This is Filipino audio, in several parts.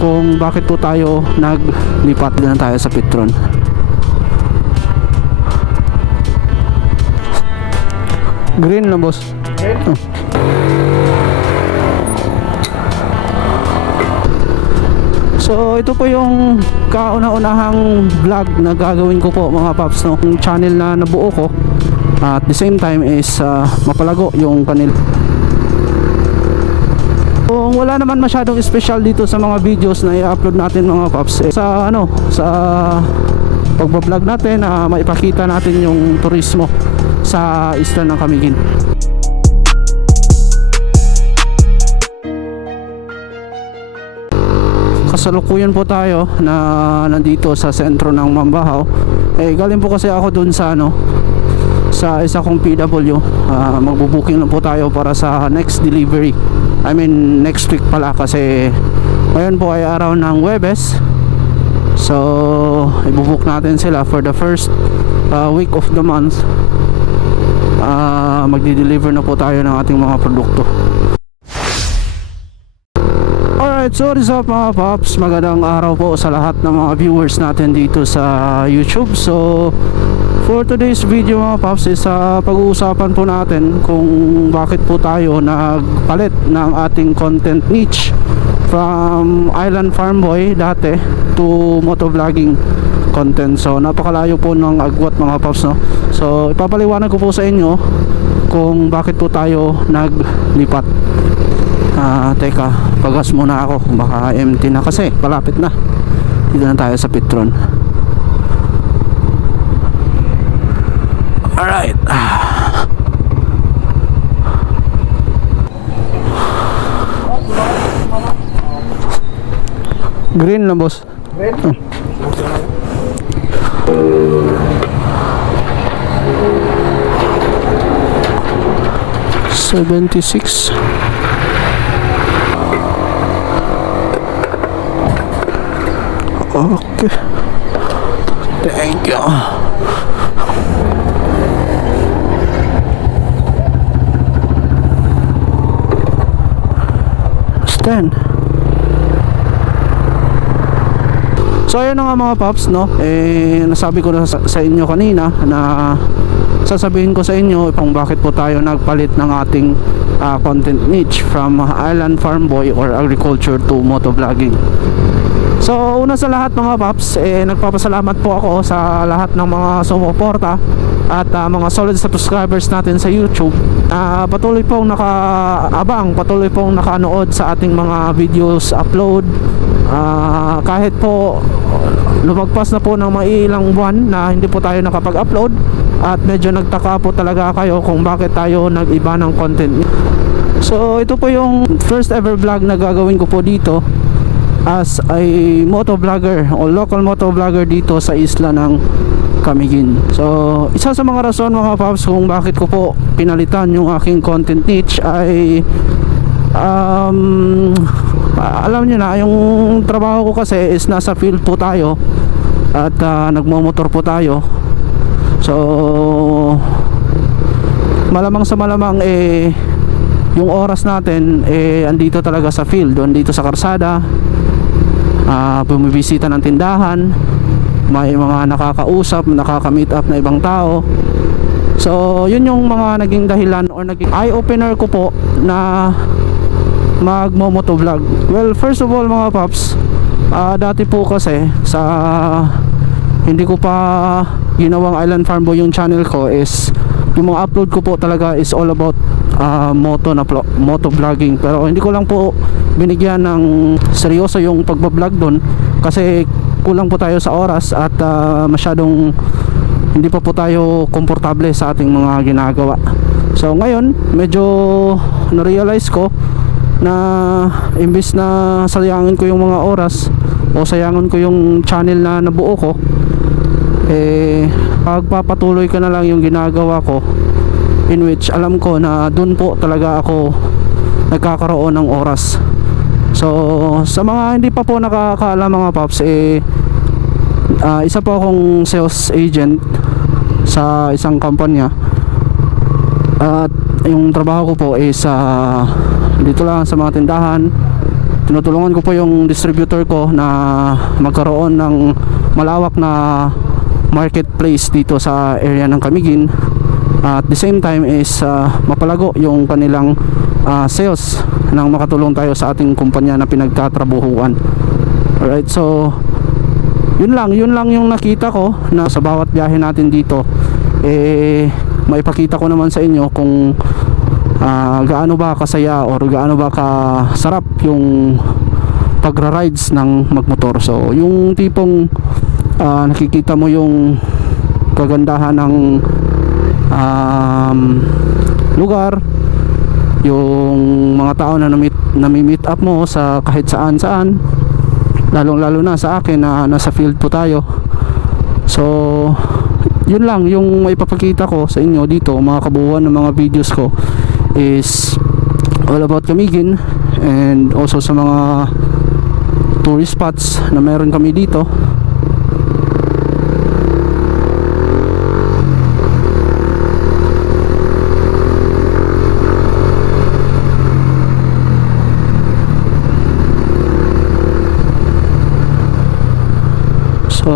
kung bakit po tayo naglipat na tayo sa Petron. Green lang boss. Oh. So ito po yung kauna-unahang vlog na gagawin ko po mga paps no. Yung channel na nabuo ko at the same time is ah, mapalago yung kanil. Kung wala naman masyadong special dito sa mga videos na i-upload natin mga paps eh, sa ano sa pagbablog natin na maipakita natin yung turismo sa isla ng Camiguin. kasalukuyan po tayo na nandito sa sentro ng Mambahaw. Eh galing po kasi ako dun sa ano sa isa kong PW Ah, magbubuking lang po tayo para sa next delivery I mean next week pala kasi ngayon po ay araw ng Webes so ibubuk natin sila for the first ah, week of the month Ah, magdi-deliver na po tayo ng ating mga produkto Alright, so what is up mga paps? Magandang araw po sa lahat ng mga viewers natin dito sa YouTube. So, for today's video mga paps is uh, pag-uusapan po natin kung bakit po tayo nagpalit ng ating content niche from Island Farm Boy dati to motovlogging content. So, napakalayo po ng agwat mga paps no. So, ipapaliwanag ko po sa inyo kung bakit po tayo naglipat. Ah, teka, pagas muna ako. Baka empty na kasi, palapit na. Dito na tayo sa Petron. Alright. Green lang, boss. Green? 76 Okay. Thank you. Stand. So ayun na nga mga paps no Eh nasabi ko na sa, inyo kanina Na sasabihin ko sa inyo Kung bakit po tayo nagpalit ng ating ah, Content niche From island farm boy or agriculture to motovlogging So una sa lahat mga paps eh, Nagpapasalamat po ako sa lahat ng mga sumuporta At ah, mga solid subscribers natin sa YouTube. Ah, Patuloy pong nakaabang Patuloy pong nakanood sa ating mga videos upload. Ah, Kahit po lumagpas na po ng mailang buwan Na hindi po tayo nakapag-upload At medyo nagtaka po talaga kayo kung bakit tayo nag-iba ng content. So ito po yung first ever vlog na gagawin ko po dito as a motovlogger o local motovlogger dito sa isla ng Camiguin. So, isa sa mga rason mga paps kung bakit ko po pinalitan yung aking content niche ay um, alam nyo na, yung trabaho ko kasi is nasa field po tayo at uh, nagmomotor po tayo. So, malamang sa malamang eh yung oras natin eh andito talaga sa field, andito sa karsada uh, bumibisita ng tindahan may mga nakakausap nakaka-meet up na ibang tao. So yun yung mga naging dahilan or naging eye opener ko po na magmomoto vlog well first of all mga paps ah, dati po kasi sa hindi ko pa ginawang Island Farm Boy yung channel ko is yung mga upload ko po talaga is all about ah, moto na moto vlogging. Pero hindi ko lang po binigyan ng seryoso yung pagbablog doon kasi kulang po tayo sa oras at ah, masyadong hindi pa po tayo komportable sa ating mga ginagawa. So ngayon medyo na-realize ko na imbis na sayangin ko yung mga oras o sayangin ko yung channel na nabuo ko eh pagpapatuloy ko na lang yung ginagawa ko in which alam ko na doon po talaga ako nagkakaroon ng oras so sa mga hindi pa po nakakaalam mga paps eh ah, isa po akong sales agent sa isang kumpanya at yung trabaho ko po is sa dito lang sa mga tindahan. Tinutulungan ko po yung distributor ko na magkaroon ng malawak na marketplace dito sa area ng Camiguin at the same time is ah, mapalago yung kanilang ah, sales nang makatulong tayo sa ating kumpanya na pinagtatrabuhuan. Alright so yun lang yun lang yung nakita ko na sa bawat biyahe natin dito. Eh maipakita ko naman sa inyo kung ah, gaano ba kasaya or gaano ba kasarap yung pagra-rides ng magmotor. So yung tipong ah, nakikita mo yung kagandahan ng um, lugar yung mga tao na nami-meet up mo sa kahit saan saan lalong lalo na sa akin na nasa field po tayo. So yun lang yung maipapakita ko sa inyo dito mga kabuuan ng mga videos ko is all about Camigin and also sa mga tourist spots na meron kami dito So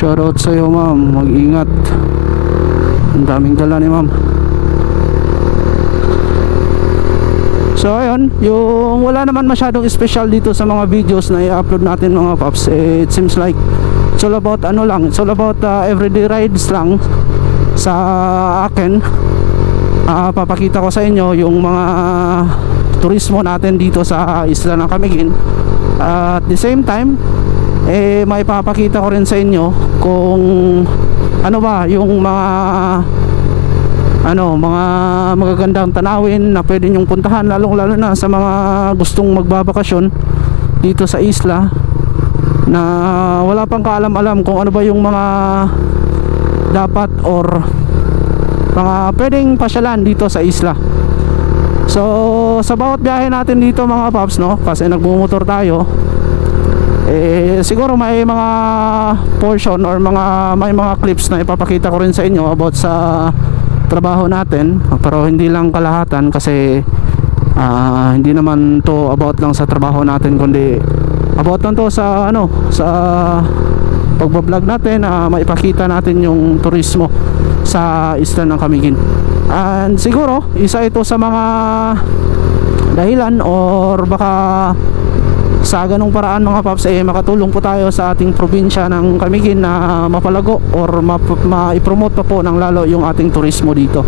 Shoutout sa iyo ma'am. Mag-ingat. Ang daming dala ni ma'am. So ayun, yung wala naman masyadong special dito sa mga videos na i-upload natin mga paps eh, It seems like it's all about ano lang It's all about uh, everyday rides lang sa akin. Ah, Papakita ko sa inyo yung mga turismo natin dito sa isla ng Camiguin At the same time eh may papakita ko rin sa inyo kung ano ba yung mga ano mga magagandang tanawin na pwede nyong puntahan lalong lalo na sa mga gustong magbabakasyon dito sa isla na wala pang kaalam-alam kung ano ba yung mga dapat or mga pwedeng pasyalan dito sa isla. So sa bawat biyahe natin dito mga paps no? Kasi nagmumotor tayo eh siguro may mga portion or mga may mga clips na ipapakita ko rin sa inyo about sa trabaho natin. Pero hindi lang kalahatan kasi ah, hindi naman to about lang sa trabaho natin kundi about lang to sa ano sa pagbablog natin na maipakita natin yung turismo sa isla ng Camiguin and siguro isa ito sa mga dahilan or baka sa ganong paraan mga paps eh makatulong po tayo sa ating probinsya ng Camiguin na mapalago or map- ma-promote pa po ng lalo yung ating turismo dito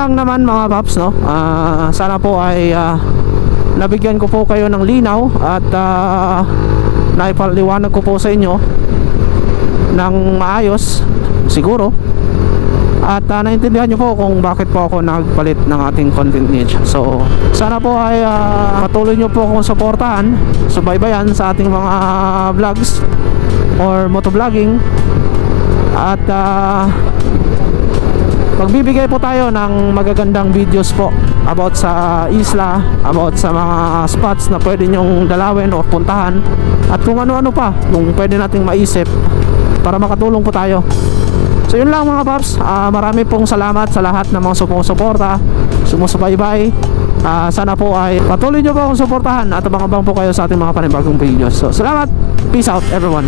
lang naman mga paps no. Ah, sana po ay ah, nabigyan ko po kayo ng linaw at uh, naipaliwanag ko po sa inyo ng maayos siguro. At ah, naintindihan nyo po kung bakit po ako nagpalit ng ating content niche. So, sana po ay ah, patuloy nyo po akong suportahan, subaybayan sa ating mga vlogs or motovlogging. At ah, Magbibigay po tayo ng magagandang videos po about sa isla, about sa mga spots na pwede nyong dalawin o puntahan at kung ano-ano pa kung pwede nating maisip para makatulong po tayo. So yun lang mga paps, Ah, marami pong salamat sa lahat ng mga sumusuporta, sumusubaybay. Ah, sana po ay patuloy nyo po akong suportahan at abang-abang po kayo sa ating mga panibagong videos. So salamat, peace out everyone.